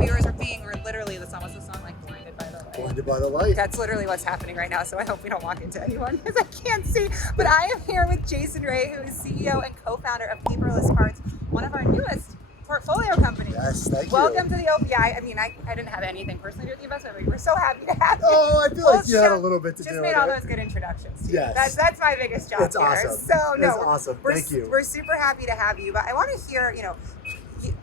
viewers are being, we're literally, the song, what's the song, like Blinded by the Light? Blinded by the light. That's literally what's happening right now, so I hope we don't walk into anyone because I can't see. But I am here with Jason Ray, who is CEO and co-founder of Paperless Parts, one of our newest portfolio companies. Yes, thank you. Welcome to the OPI. I mean, I didn't have anything personally to do with the investment, but we're so happy to have you. Oh, I feel like you had a little bit to do just with made all it. those good introductions to you. Yes. That's my biggest job It's here. awesome. So no, It's awesome. Thank you. We're super happy to have you, but I want to hear,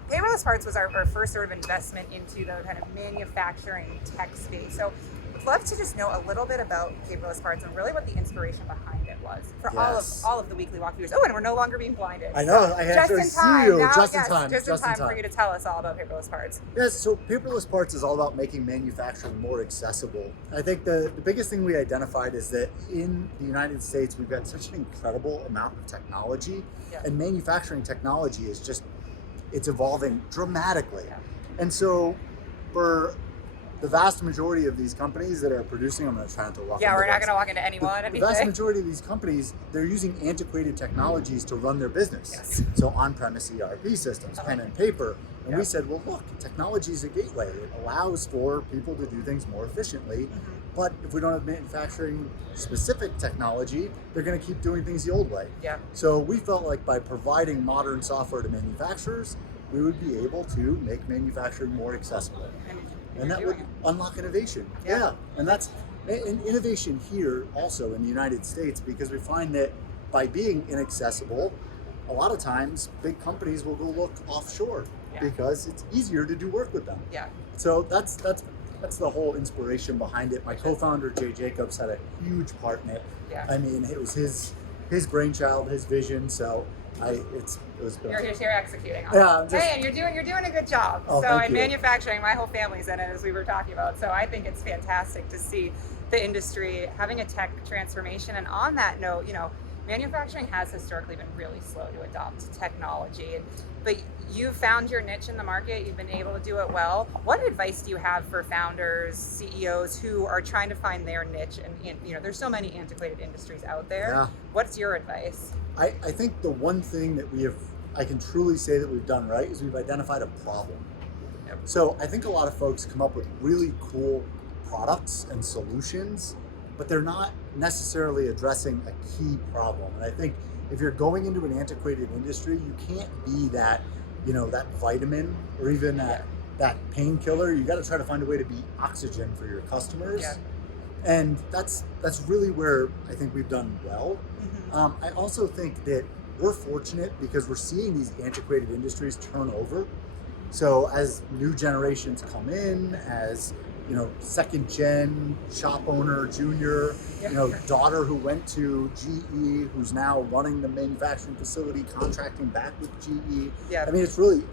Paperless Parts was our first sort of investment into the kind of manufacturing tech space. So I'd love to just know a little bit about Paperless Parts and really what the inspiration behind it was for all of the weekly walk viewers. Oh, and we're no longer being blinded. I know. I had to see you just in time. Just in time for you to tell us all about Paperless Parts. Yes, so Paperless Parts is all about making manufacturing more accessible. I think the biggest thing we identified is that in the United States, we've got such an incredible amount of technology, and manufacturing technology is just, it's evolving dramatically. Yeah. And so for the vast majority of these companies that are producing, I'm going to try not to walk. Yeah, we're not going to walk into anyone. The vast majority of these companies, they're using antiquated technologies to run their business. Yes. So on-premise ERP systems, pen and paper. And we said, well, look, technology is a gateway. It allows for people to do things more efficiently. But if we don't have manufacturing specific technology, they're going to keep doing things the old way. Yeah. So we felt like by providing modern software to manufacturers, we would be able to make manufacturing more accessible. And that would unlock innovation. Yeah. And that's an innovation here also in the United States, because we find that by being inaccessible, a lot of times big companies will go look offshore because it's easier to do work with them. Yeah. So that's the whole inspiration behind it. My co-founder Jay Jacobs had a huge part in it. Yeah. I mean, it was his brainchild, his vision. So it was You're executing on it. Hey, and you're doing a good job. Oh, so thank in you. manufacturing, my whole family's in it, as we were talking about. So I think it's fantastic to see the industry having a tech transformation. And on that note, manufacturing has historically been really slow to adopt technology. But you've found your niche in the market. You've been able to do it well. What advice do you have for founders, CEOs who are trying to find their niche? And there's so many antiquated industries out there. Yeah. What's your advice? I think the one thing that I can truly say that we've done right is we've identified a problem. Yep. So I think a lot of folks come up with really cool products and solutions, but they're not necessarily addressing a key problem. And I think if you're going into an antiquated industry, you can't be that, that vitamin or even that painkiller. You got to try to find a way to be oxygen for your customers. Yeah. And that's really where I think we've done well. I also think that we're fortunate because we're seeing these antiquated industries turn over. So as new generations come in, as second gen shop owner, junior, daughter who went to GE, who's now running the manufacturing facility, contracting back with GE. Yeah. I mean,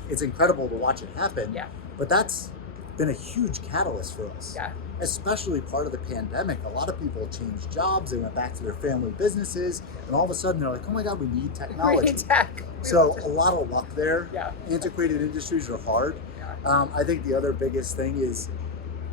it's incredible to watch it happen. Yeah. But that's been a huge catalyst for us. Yeah. Especially part of the pandemic. A lot of people changed jobs, they went back to their family businesses, and all of a sudden they're like, oh my God, we need technology. We need tech. So a lot of luck there. Yeah. Antiquated industries are hard. Yeah. I think the other biggest thing is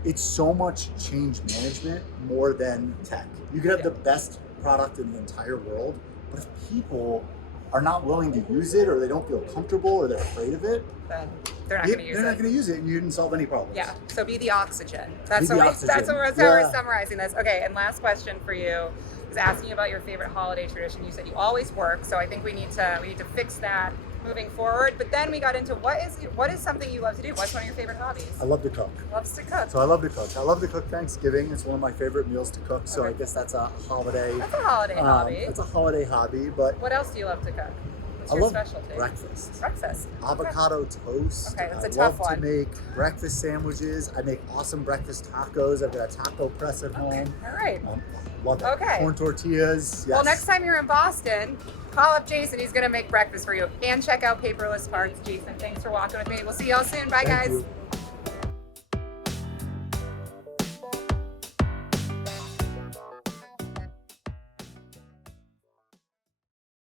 it's so much change management more than tech. You could have the best product in the entire world, but if people are not willing to use it, or they don't feel comfortable, or they're afraid of it, then they're not going to use it. They're not going to use it, and you didn't solve any problems. Yeah. So be the oxygen. That's Be the how oxygen. we're summarizing this. Okay. And last question for you is asking you about your favorite holiday tradition. You said you always work, so I think we need to fix that moving forward. But then we got into what is something you love to do? What's one of your favorite hobbies? I love to cook. Loves to cook. So I love to cook. I love to cook Thanksgiving. It's one of my favorite meals to cook. So Okay. I guess that's a holiday. That's a holiday hobby. It's a holiday hobby, but What else do you love to cook? What's I your love specialty? breakfast. Breakfast. Avocado toast. Okay, that's a I tough love one. to make breakfast sandwiches. I make awesome breakfast tacos. I've got a taco press at home. All right. Love it. Okay. Corn tortillas. Yes. Well, next time you're in Boston, call up Jason. He's going to make breakfast for you. And check out Paperless Parts. Jason, thanks for walking with me. We'll see y'all soon. Bye, Thank guys. you.